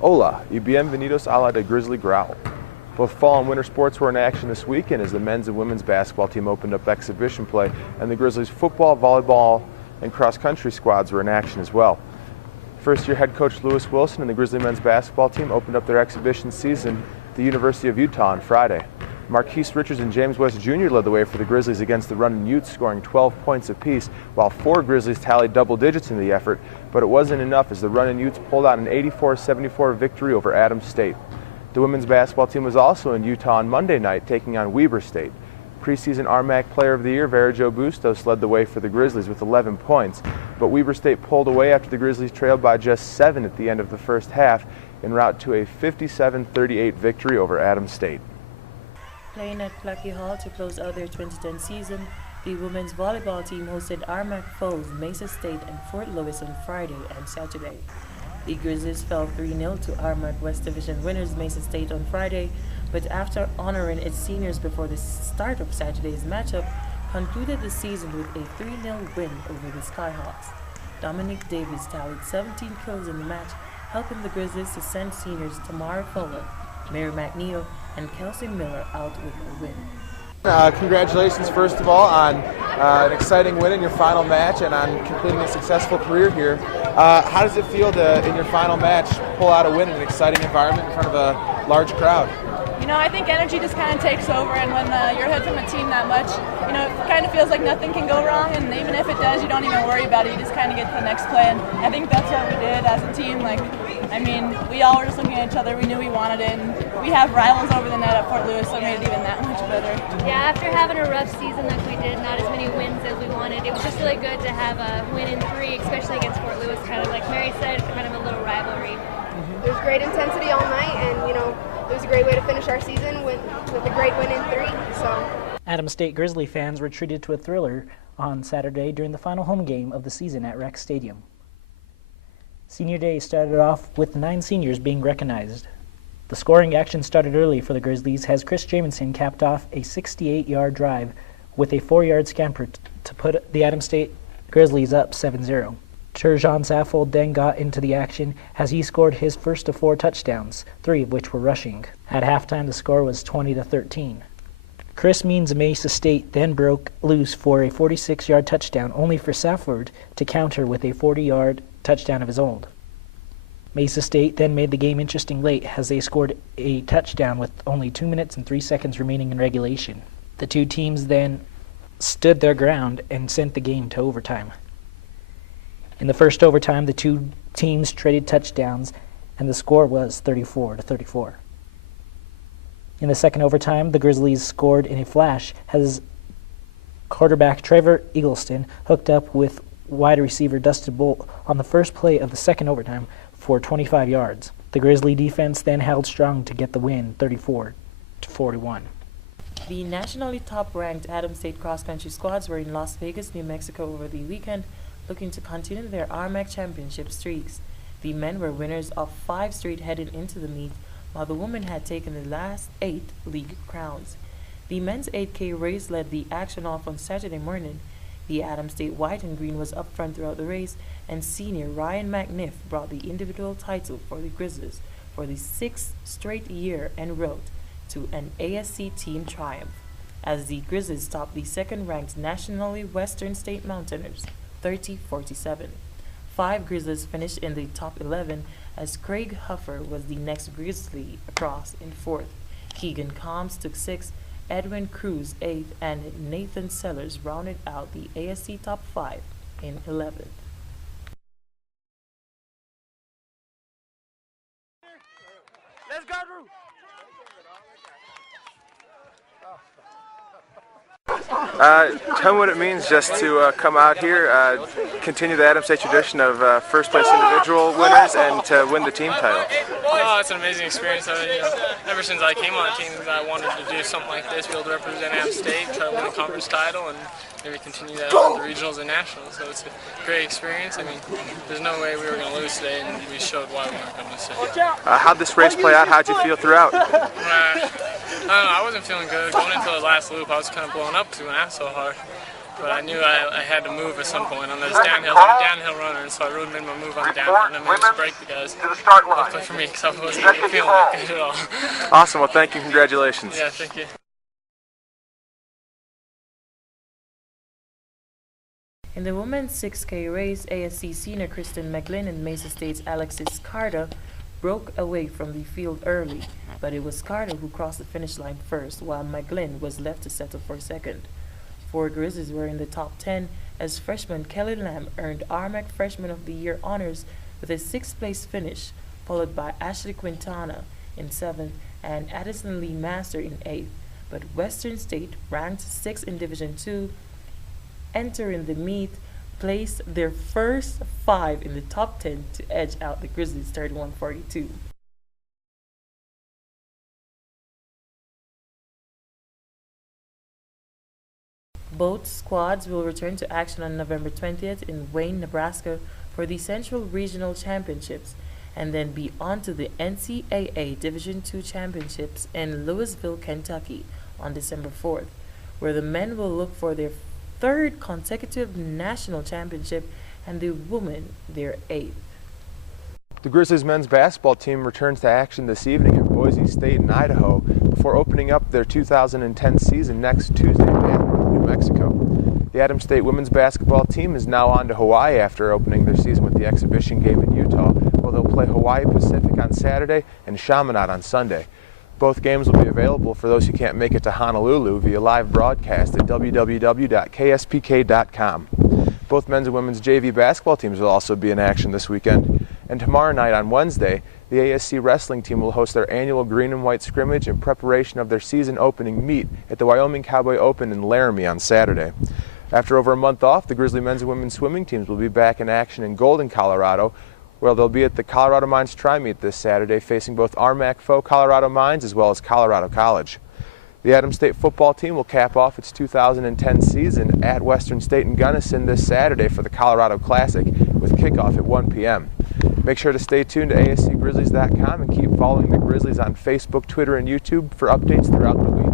Hola y bienvenidos a la de Grizzly Growl. Both fall and winter sports were in action this weekend as the men's and women's basketball team opened up exhibition play, and the Grizzlies football, volleyball, and cross-country squads were in action as well. First-year head coach Lewis Wilson and the Grizzly men's basketball team opened up their exhibition season at the University of Utah on Friday. Marquise Richards and James West Jr. led the way for the Grizzlies against the Runnin' Utes, scoring 12 points apiece, while 4 Grizzlies tallied double digits in the effort, but it wasn't enough as the Runnin' Utes pulled out an 84-74 victory over Adams State. The women's basketball team was also in Utah on Monday night, taking on Weber State. Preseason RMAC Player of the Year, Vera Jo Bustos, led the way for the Grizzlies with 11 points, but Weber State pulled away after the Grizzlies trailed by just 7 at the end of the first half, en route to a 57-38 victory over Adams State. Playing at Plackey Hall to close out their 2010 season, the women's volleyball team hosted RMAC foes Mesa State and Fort Lewis on Friday and Saturday. The Grizzlies fell 3-0 to RMAC West Division winners Mesa State on Friday, but after honoring its seniors before the start of Saturday's matchup, concluded the season with a 3-0 win over the Skyhawks. Dominic Davis tallied 17 kills in the match, helping the Grizzlies to send seniors Tamara Fuller, Mary McNeil, and Kelsey Miller out with a win. Congratulations, first of all, on an exciting win in your final match and on completing a successful career here. How does it feel to, in your final match, pull out a win in an exciting environment in front of a large crowd? You know, I think energy just kind of takes over, and when you're ahead from a team that much, you know, it kind of feels like nothing can go wrong, and even if it does, you don't even worry about it. You just kind of get to the next play, and I think that's what we did as a team. Like, I mean, we all were just looking at each other. We knew we wanted it, and we have rivals over the net at Fort Lewis, so it made it even that much better. Yeah, after having a rough season like we did, not as many wins as we wanted, it was just really good to have a win in 3, especially against Fort Lewis. Kind of like Mary said, kind of a little rivalry. There was great intensity all night, and you know, it was a great way to finish our season with a great win in 3. So, Adams State Grizzly fans were treated to a thriller on Saturday during the final home game of the season at Rec Stadium. Senior Day started off with 9 seniors being recognized. The scoring action started early for the Grizzlies as Chris Jamison capped off a 68-yard drive with a 4-yard scamper to put the Adams State Grizzlies up 7-0. Turgeon Saffold then got into the action as he scored his first of 4 touchdowns, 3 of which were rushing. At halftime, the score was 20-13. Chris Means Mesa State then broke loose for a 46-yard touchdown, only for Safford to counter with a 40-yard touchdown of his own. Mesa State then made the game interesting late as they scored a touchdown with only 2 minutes and 3 seconds remaining in regulation. The two teams then stood their ground and sent the game to overtime. In the first overtime, the two teams traded touchdowns, and the score was 34-34. In the second overtime, the Grizzlies scored in a flash as quarterback Trevor Eagleston hooked up with wide receiver Dustin Bolt on the first play of the second overtime for 25 yards. The Grizzly defense then held strong to get the win, 34-41. The nationally top-ranked Adams State cross-country squads were in Las Vegas, New Mexico over the weekend, looking to continue their RMAC Championship streaks. The men were winners of 5 straight headed into the meet, while the women had taken the last 8 league crowns. The men's 8K race led the action off on Saturday morning. The Adams State white and green was up front throughout the race, and senior Ryan McNiff brought the individual title for the Grizzlies for the 6th straight year en route to an ASC team triumph, as the Grizzlies topped the second-ranked nationally Western State Mountaineers 30-47. 5 Grizzlies finished in the top 11 as Craig Huffer was the next Grizzly across in 4th. Keegan Combs took 6th, Edwin Cruz 8th, and Nathan Sellers rounded out the ASC top 5 in 11th. Let's go, Drew! Tell me what it means just to come out here, continue the Adams State tradition of first place individual winners and to win the team title. Oh, it's an amazing experience. Ever since I came on the team, I wanted to do something like this, be able to represent Adams State, try to win a conference title, and maybe continue that on the regionals and nationals. So it's a great experience. I mean, there's no way we were going to lose today, and we showed why we weren't going to lose today. How'd this race play out? How'd you feel throughout? I don't know, I wasn't feeling good. Going into the last loop, I was kind of blown up because we went out so hard. but I knew I had to move at some point on those downhills. I'm a downhill runner, and so I really made my move on the downhill, and then I just break the guys. Luckily for me, because I wasn't really feeling that good at all. Awesome. Well, thank you. Congratulations. Yeah, thank you. In the women's 6K race, ASC senior Kristen McGlynn and Mesa State's Alexis Carter broke away from the field early, but it was Carter who crossed the finish line first, while McGlynn was left to settle for second. 4 Grizzlies were in the top 10 as freshman Kelly Lamb earned RMAC Freshman of the Year honors with a 6th place finish, followed by Ashley Quintana in 7th and Addison Lee Master in 8th. But Western State, ranked 6th in Division II, entering the meet, placed their first 5 in the top 10 to edge out the Grizzlies 31-42. Both squads will return to action on November 20th in Wayne, Nebraska for the Central Regional Championships, and then be on to the NCAA Division II Championships in Louisville, Kentucky on December 4th, where the men will look for their 3rd consecutive national championship and the women their 8th. The Grizzlies men's basketball team returns to action this evening at Boise State in Idaho before opening up their 2010 season next Tuesday in Baton Rouge, New Mexico. The Adams State women's basketball team is now on to Hawaii after opening their season with the exhibition game in Utah, where they'll play Hawaii Pacific on Saturday and Chaminade on Sunday. Both games will be available for those who can't make it to Honolulu via live broadcast at www.kspk.com. Both men's and women's JV basketball teams will also be in action this weekend. And tomorrow night on Wednesday, the ASC wrestling team will host their annual green and white scrimmage in preparation of their season opening meet at the Wyoming Cowboy Open in Laramie on Saturday. After over a month off, the Grizzly men's and women's swimming teams will be back in action in Golden, Colorado, where they'll be at the Colorado Mines Tri-Meet this Saturday, facing both RMAC foe Colorado Mines as well as Colorado College. The Adams State football team will cap off its 2010 season at Western State in Gunnison this Saturday for the Colorado Classic, with kickoff at 1 p.m. Make sure to stay tuned to ASCGrizzlies.com and keep following the Grizzlies on Facebook, Twitter, and YouTube for updates throughout the week.